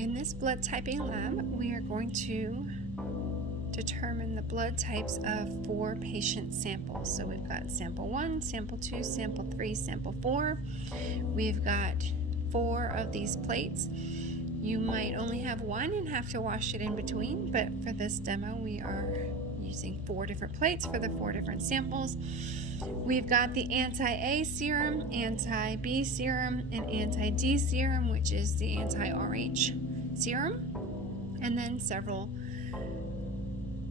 In this blood typing lab, we are going to determine the blood types of 4 patient samples. So we've got sample 1, sample 2, sample 3, sample 4. We've got 4 of these plates. You might only have 1 and have to wash it in between, but for this demo we are using 4 different plates for the 4 different samples. We've got the anti-A serum, anti-B serum, and anti-D serum, which is the anti-RH serum, and then several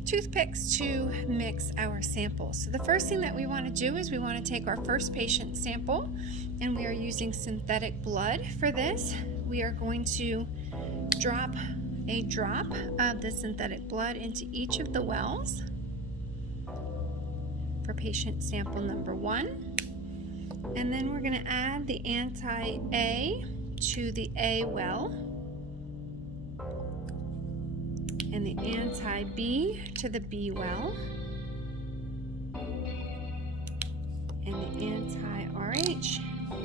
toothpicks to mix our samples. So the first thing that we want to do is we want to take our first patient sample, and we are using synthetic blood for this. We are going to drop a drop of the synthetic blood into each of the wells for patient sample number 1. And then we're going to add the anti-A to the A well, and the anti-B to the B well, and the anti-RH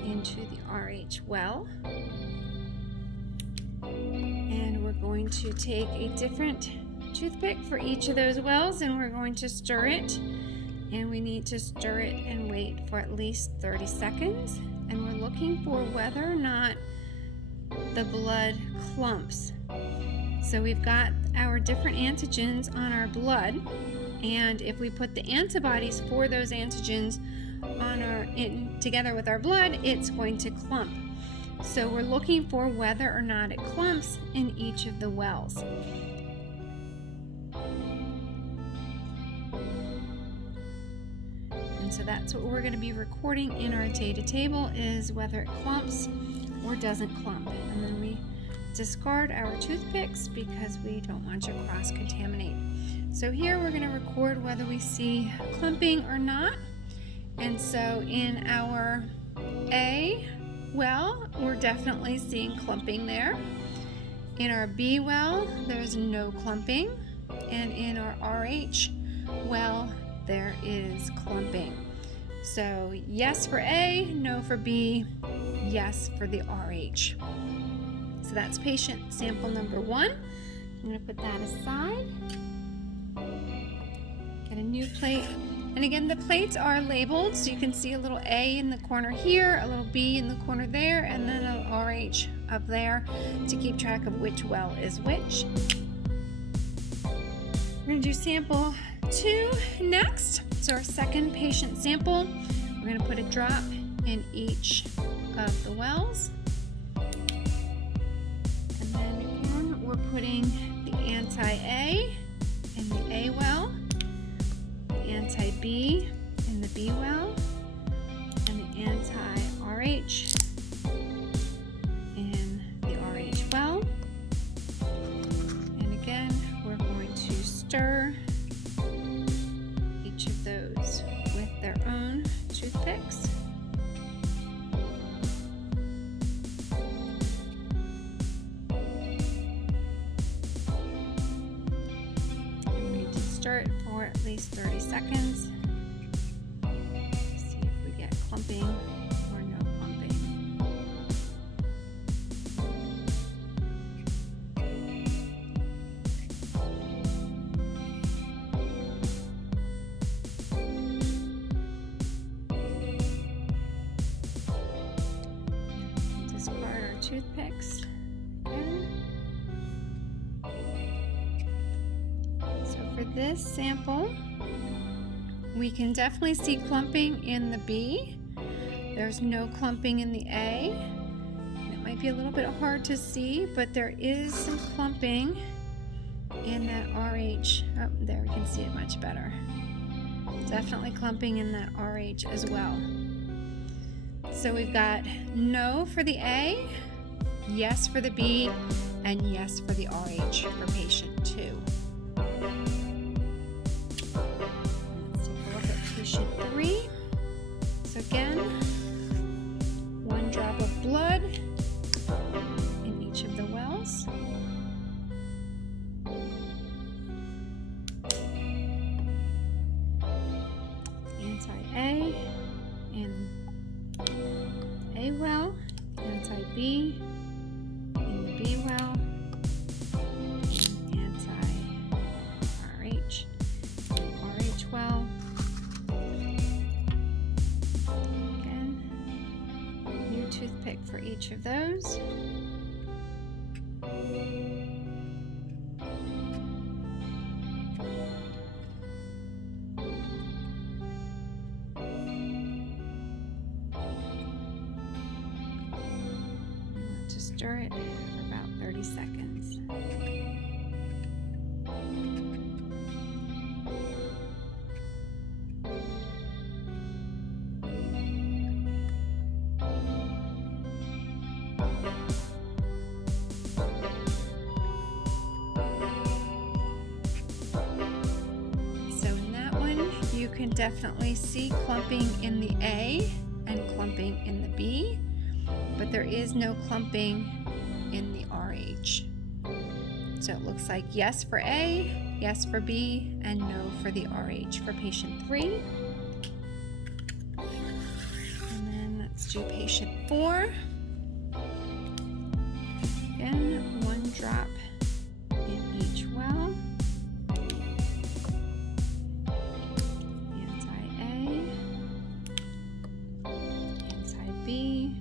into the RH well. And we're going to take a different toothpick for each of those wells, and we're going to stir it. And we need to stir it and wait for at least 30 seconds. And we're looking for whether or not the blood clumps. So we've got our different antigens on our blood, and if we put the antibodies for those antigens together with our blood, it's going to clump. So we're looking for whether or not it clumps in each of the wells. And so that's what we're going to be recording in our data table, is whether it clumps or doesn't clump. And then we discard our toothpicks because we don't want to cross-contaminate. So here we're going to record whether we see clumping or not. And so in our A well, we're definitely seeing clumping there. In our B well, there's no clumping. And in our RH well, there is clumping. So yes for A, no for B, yes for the RH. So that's patient sample number 1. I'm going to put that aside. Get a new plate. And again, the plates are labeled, so you can see a little A in the corner here, a little B in the corner there, and then an RH up there to keep track of which well is which. We're going to do sample 2 next. So our second patient sample, we're going to put a drop in each of the wells. And then again, we're putting the anti-A in the A well, the anti-B in the B well, and the anti-RH in the RH well. And again, we're going to stir each of those with their own toothpicks. Stir it for at least 30 seconds. See if we get clumping or no clumping. Discard our toothpicks again. For this sample, we can definitely see clumping in the B. There's no clumping in the A. It might be a little bit hard to see, but there is some clumping in that RH. Oh, there we can see it much better. Definitely clumping in that RH as well. So we've got no for the A, yes for the B, and yes for the RH for patient 2. Patient 3. So again, 1 drop of blood in each of the wells. Anti-A in A well, anti-B in the B well, toothpick for each of those. To stir it for about 30 seconds. So in that one, you can definitely see clumping in the A and clumping in the B, but there is no clumping in the RH. So it looks like yes for A, yes for B, and no for the RH for patient 3. And then let's do patient 4. Again, 1 drop in each well. Anti-A, anti-B,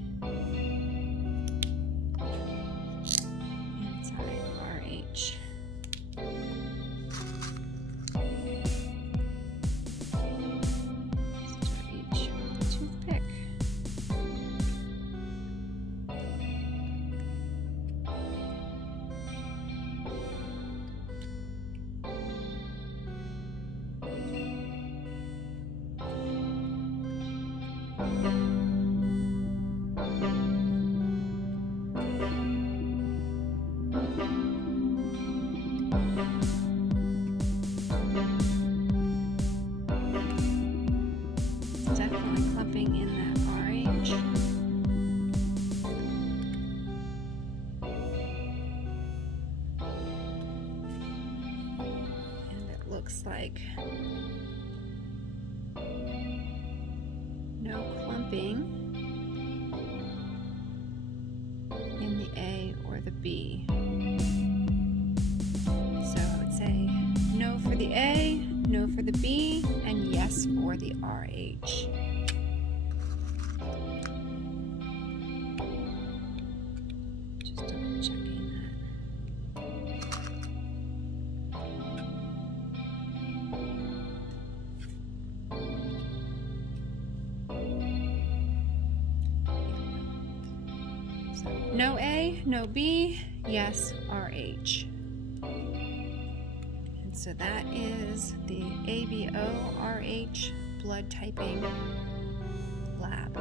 anti-RH. Stir each with a toothpick. Definitely clumping in that RH. And it looks like no clumping in the A or the B. So I would say no for the A, no for the B, and yes for the RH. Just double checking that. So no A, no B, yes RH. So that is the ABO-RH blood typing lab.